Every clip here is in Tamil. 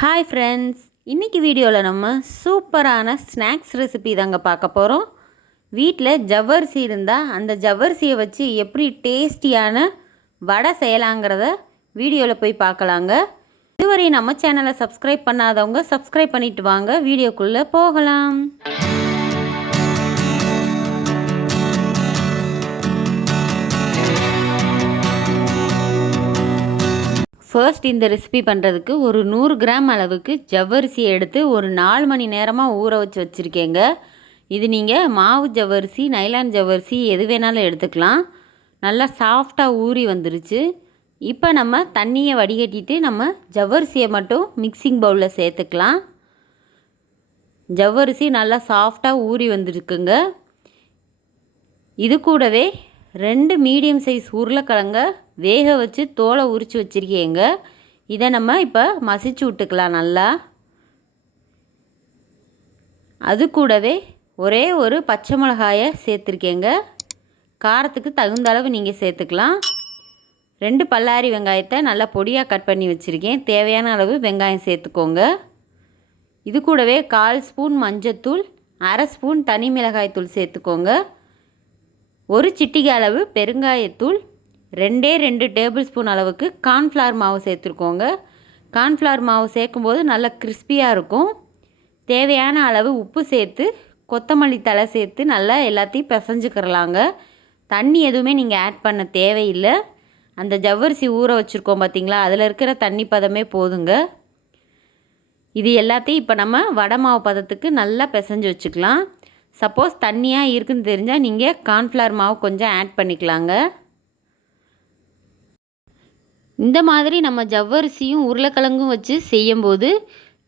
ஹாய் ஃப்ரெண்ட்ஸ் இன்றைக்கி வீடியோவில் நம்ம சூப்பரான ஸ்நாக்ஸ் ரெசிபி தாங்க பார்க்க போகிறோம் வீட்டில் ஜவ்வரிசி இருந்தால் அந்த ஜவ்வரிசியை வச்சு எப்படி டேஸ்டியான வடை செய்யலாங்கிறத வீடியோவில் போய் பார்க்கலாங்க. இதுவரை நம்ம சேனலை சப்ஸ்கிரைப் பண்ணாதவங்க சப்ஸ்கிரைப் பண்ணிவிட்டு வாங்க. வீடியோக்குள்ளே போகலாம். ஃபர்ஸ்ட் இந்த ரெசிபி பண்ணுறதுக்கு ஒரு நூறு கிராம் அளவுக்கு ஜவ்வரிசியை எடுத்து ஒரு நாலு மணி நேரமாக ஊற வச்சு வச்சுருக்கேங்க. இது நீங்கள் மாவு ஜவ்வரிசி நைலான் ஜவ்வரிசி எது வேணாலும் எடுத்துக்கலாம். நல்லா சாஃப்டாக ஊறி வந்துருச்சு. இப்போ நம்ம தண்ணியை வடிகட்டிட்டு நம்ம ஜவ்வரிசியை மட்டும் மிக்சிங் பவுலில் சேர்த்துக்கலாம். ஜவ்வரிசி நல்லா சாஃப்டாக ஊறி வந்துருக்குங்க. இது கூடவே ரெண்டு மீடியம் சைஸ் உருளைக்கிழங்க வேக வச்சு தோலை உரித்து வச்சுருக்கேங்க. இதை நம்ம இப்போ மசிச்சு விட்டுக்கலாம் நல்லா. அது கூடவே ஒரே ஒரு பச்சை மிளகாயை சேர்த்துருக்கேங்க. காரத்துக்கு தகுந்த அளவு நீங்கள் சேர்த்துக்கலாம். ரெண்டு பல்லாரி வெங்காயத்தை நல்லா பொடியாக கட் பண்ணி வச்சுருக்கேன். தேவையான அளவு வெங்காயம் சேர்த்துக்கோங்க. இது கூடவே கால் ஸ்பூன் மஞ்சத்தூள் அரை ஸ்பூன் தனி மிளகாய் தூள் சேர்த்துக்கோங்க. ஒரு சிட்டிகை அளவு பெருங்காயத்தூள் ரெண்டே ரெண்டு டேபிள் ஸ்பூன் அளவுக்கு கார்ன்ஃப்ளவர் மாவு சேர்த்துருக்கோங்க. கார்ன்ஃப்ளவர் மாவு சேர்க்கும்போது நல்லா கிறிஸ்பியாக இருக்கும். தேவையான அளவு உப்பு சேர்த்து கொத்தமல்லி தலை சேர்த்து நல்லா எல்லாத்தையும் பிசைஞ்சுக்கிறலாங்க. தண்ணி எதுவுமே நீங்கள் ஆட் பண்ண தேவையில்லை. அந்த ஜவ்வரிசி ஊற வச்சுருக்கோம் பார்த்திங்களா அதில் இருக்கிற தண்ணி பதமே போதுங்க. இது எல்லாத்தையும் இப்போ நம்ம வடை மாவு பதத்துக்கு நல்லா பிசைஞ்சு வச்சுக்கலாம். சப்போஸ் தண்ணியாக இருக்குன்னு தெரிஞ்சால் நீங்கள் கார்ன்ஃப்ளவர் மாவு கொஞ்சம் ஆட் பண்ணிக்கலாங்க. இந்த மாதிரி நம்ம ஜவ்வரிசியும் உருளைக்கிழங்கும் வச்சு செய்யும்போது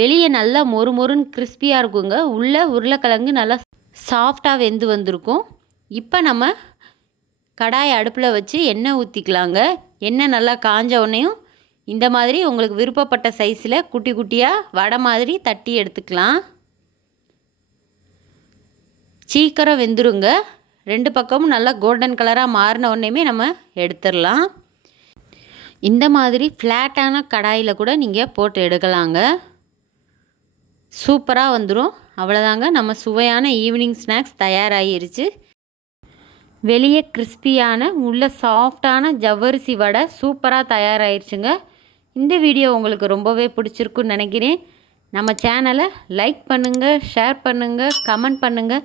வெளியே நல்லா மொறு மொறுன்னு கிறிஸ்பியாக இருக்குங்க. உள்ளே உருளைக்கிழங்கு நல்லா சாஃப்டாக வெந்து வந்திருக்கும். இப்போ நம்ம கடாயை அடுப்பில் வச்சு எண்ணெய் ஊற்றிக்கலாங்க எண்ணெய் நல்லா காஞ்ச உடனேயும் இந்த மாதிரி உங்களுக்கு விருப்பப்பட்ட சைஸில் குட்டி குட்டியாக வடை மாதிரி தட்டி எடுத்துக்கலாம். சீக்கிரம் வெந்துருங்க. ரெண்டு பக்கமும் நல்லா கோல்டன் கலராக மாறின உடனேமே நம்ம எடுத்துடலாம். இந்த மாதிரி ஃப்ளாட்டான கடாயில் கூட நீங்கள் போட்டு எடுக்கலாங்க. சூப்பராக வந்துடும் அவ்வளோதாங்க நம்ம சுவையான ஈவினிங் ஸ்நாக்ஸ் தயாராகிருச்சு. வெளியே கிறிஸ்பியான உள்ள சாஃப்டான ஜவ்வரிசி வடை சூப்பராக தயாராகிருச்சுங்க. இந்த வீடியோ உங்களுக்கு ரொம்பவே பிடிச்சிருக்குன்னு நினைக்கிறேன். நம்ம சேனலை லைக் பண்ணுங்கள் ஷேர் பண்ணுங்கள் கமெண்ட் பண்ணுங்கள்